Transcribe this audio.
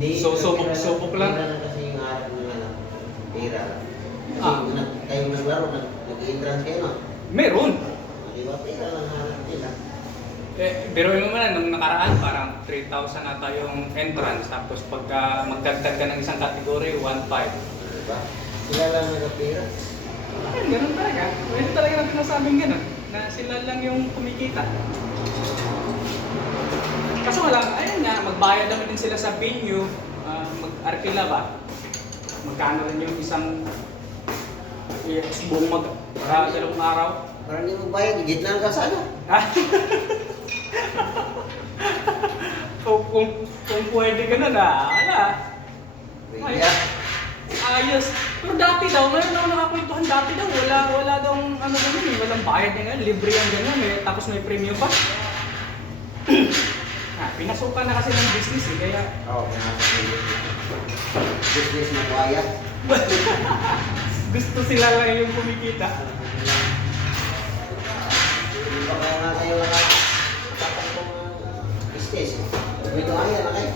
So, subok lang. Pera na kasi yung harap ng anak. Pera. Kasi Ah. kayo naglaro, nag-entrance kayo, no? Meron. Di ba? Pera lang harap nila. Biruin mo man, nung nakaraan, parang 3,000 ata yung entrance. Tapos pagka magdagdag ka ng isang category, 1,500. Di ba? Sila lang nagpapera. Ay, ganun talaga. Pwede talaga natin nasabing ganun. Na sila lang yung kumikita. Kaso wala, ayun nga, magbayad naman din sila sa venue. Mag-arkila ba? Magkano rin yung isang buong dalawang araw. Parang hindi mo bayad, gitna ang kasada. kung pwede ganun ala. Ay, Kaya, ayos. Pero dati daw, ngayon ako nakakwentuhan dati daw, wala daw ano ganun eh, walang bayad na ganun, libre yan ganun eh, tapos may premium pa. Pinasukan na kasi ng business eh, kaya... Oo, business na buhaya. Gusto sila lang yung kumikita. Hindi pa kaya nga kayo nakapag business. May buhaya na kayo.